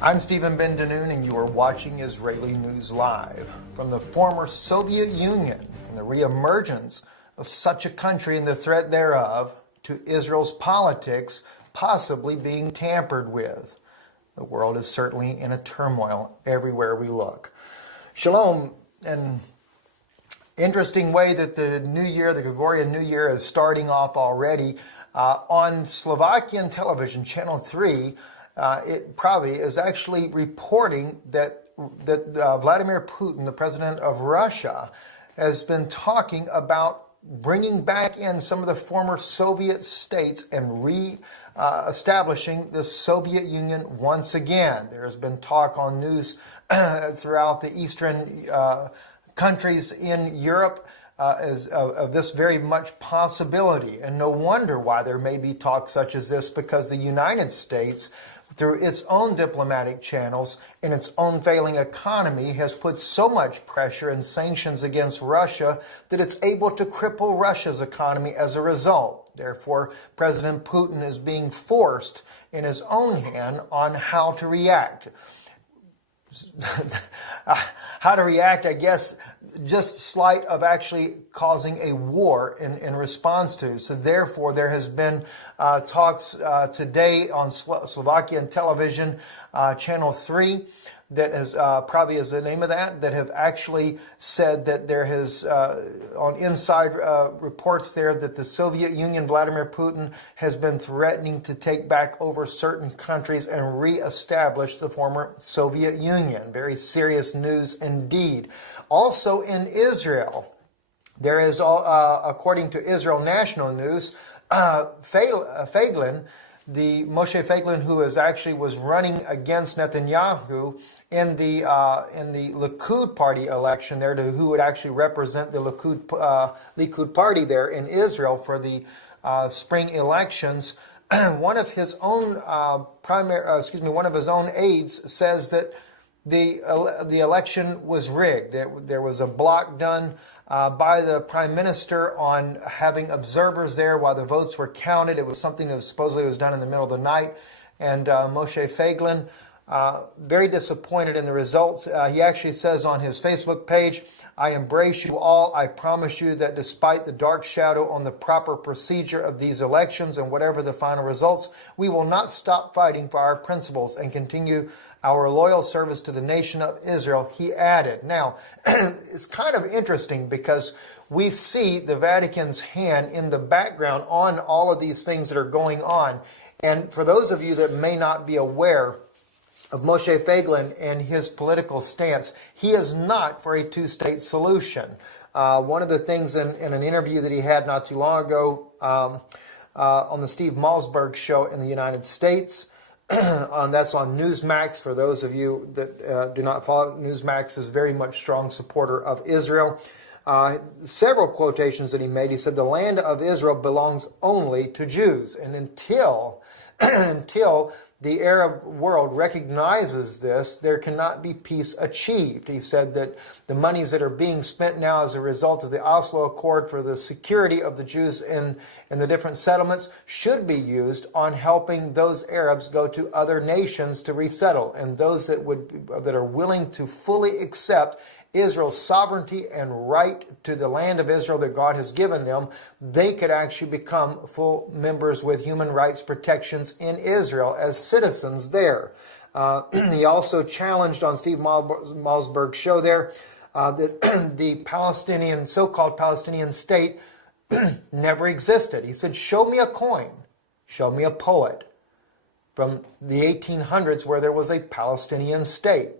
I'm Stephen Ben Danoon, and you are watching Israeli News Live. From the former Soviet Union and the reemergence of such a country and the threat thereof, to Israel's politics possibly being tampered with. The world is certainly in a turmoil everywhere we look. Shalom, an interesting way that the new year, the Gregorian New Year, is starting off already. On Slovakian television, Channel 3, it probably is actually reporting that Vladimir Putin, the president of Russia, has been talking about bringing back in some of the former Soviet states and establishing the Soviet Union once again. There has been talk on news throughout the eastern countries in Europe of this very much possibility. And no wonder why there may be talk such as this, because the United States, through its own diplomatic channels and its own failing economy, has put so much pressure and sanctions against Russia that it's able to cripple Russia's economy as a result. Therefore, President Putin is being forced in his own hand on how to react. How to react, I guess, just slight of actually causing a war in response to. So therefore, there has been talks today on Slovakian television, Channel 3, that has, probably is the name of that have actually said that there has, on inside reports there, that the Soviet Union, Vladimir Putin, has been threatening to take back over certain countries and reestablish the former Soviet Union. Very serious news indeed. Also in Israel, there is, according to Israel National News, Feiglin, the Moshe Feiglin, who was running against Netanyahu in the Likud party election there, who would actually represent the Likud party there in Israel for the spring elections. One of his own one of his own aides says that the election was rigged. There was a block done by the prime minister on having observers there while the votes were counted. It was something that supposedly was done in the middle of the night. And Moshe Feiglin, very disappointed in the results. He actually says on his Facebook page, "I embrace you all. I promise you that despite the dark shadow on the proper procedure of these elections and whatever the final results, we will not stop fighting for our principles and continue our loyal service to the nation of Israel," he added. Now, it's kind of interesting because we see the Vatican's hand in the background on all of these things that are going on. And for those of you that may not be aware of Moshe Feiglin and his political stance, he is not for a two-state solution. One of the things in an interview that he had not too long ago on the Steve Malzberg show in the United States, that's on Newsmax. For those of you that do not follow, Newsmax is very much strong supporter of Israel. Several quotations that he made. He said, "The land of Israel belongs only to Jews." And until the Arab world recognizes this, there cannot be peace achieved. He said that the monies that are being spent now as a result of the Oslo Accord for the security of the Jews in the different settlements should be used on helping those Arabs go to other nations to resettle. And those that are willing to fully accept Israel's sovereignty and right to the land of Israel that God has given them, they could actually become full members with human rights protections in Israel as citizens there. He also challenged on Steve Malzberg's show there that the Palestinian, so-called Palestinian state never existed. He said, "Show me a coin, show me a poet from the 1800s where there was a Palestinian state."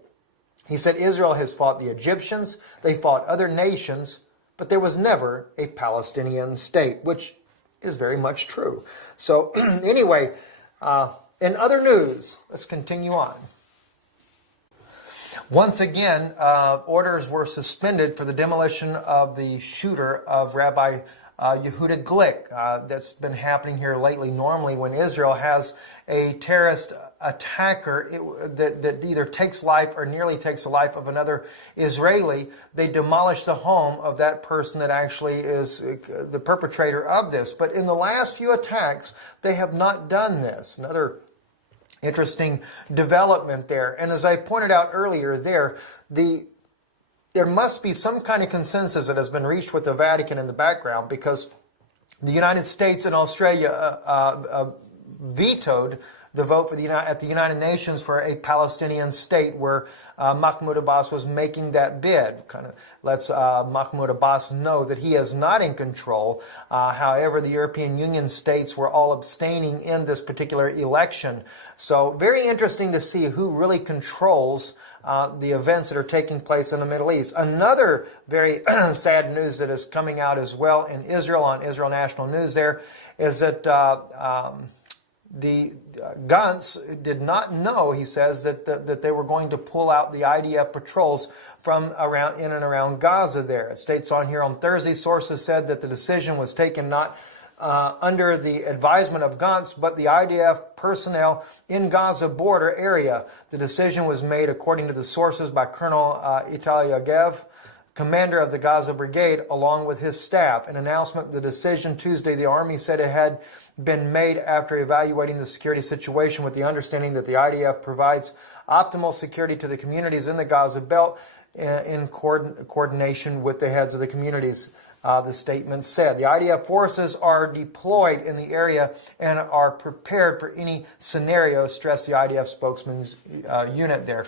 He said Israel has fought the Egyptians, they fought other nations, but there was never a Palestinian state, which is very much true. So anyway, in other news, let's continue on. Once again, orders were suspended for the demolition of the shooter of Rabbi Yehuda Glick. That's been happening here lately. Normally, when Israel has a terrorist attacker that either takes life or nearly takes the life of another Israeli, they demolish the home of that person that actually is the perpetrator of this. But in the last few attacks, they have not done this. Another Interesting development there. And as I pointed out earlier there must be some kind of consensus that has been reached with the Vatican in the background, because the United States and Australia vetoed the vote for at the United Nations for a Palestinian state, where Mahmoud Abbas was making that bid. Kind of lets Mahmoud Abbas know that he is not in control. However, the European Union states were all abstaining in this particular election. So very interesting to see who really controls the events that are taking place in the Middle East. Another very sad news that is coming out as well in Israel, on Israel National News there, is that the Gantz did not know, he says, that they were going to pull out the IDF patrols from in and around Gaza there. It states on here, on Thursday, sources said that the decision was taken not under the advisement of Gantz, but the IDF personnel in Gaza border area. The decision was made, according to the sources, by Colonel Itai Yagev, commander of the Gaza Brigade, along with his staff. An announcement of the decision Tuesday, the Army said it had been made after evaluating the security situation with the understanding that the IDF provides optimal security to the communities in the Gaza belt in coordination with the heads of the communities. The statement said the IDF forces are deployed in the area and are prepared for any scenario, stressed the IDF spokesman's unit there.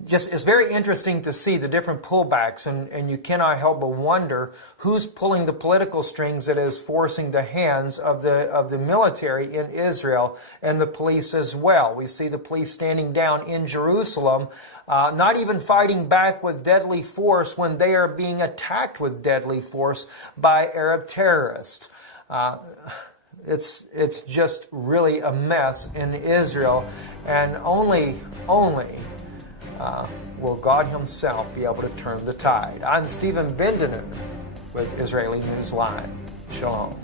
It's very interesting to see the different pullbacks, and you cannot help but wonder who's pulling the political strings that is forcing the hands of the military in Israel and the police as well. We see the police standing down in Jerusalem, not even fighting back with deadly force when they are being attacked with deadly force by Arab terrorists. It's just really a mess in Israel, and only will God Himself be able to turn the tide. I'm Stephen Bendener with Israeli News Live. Shalom.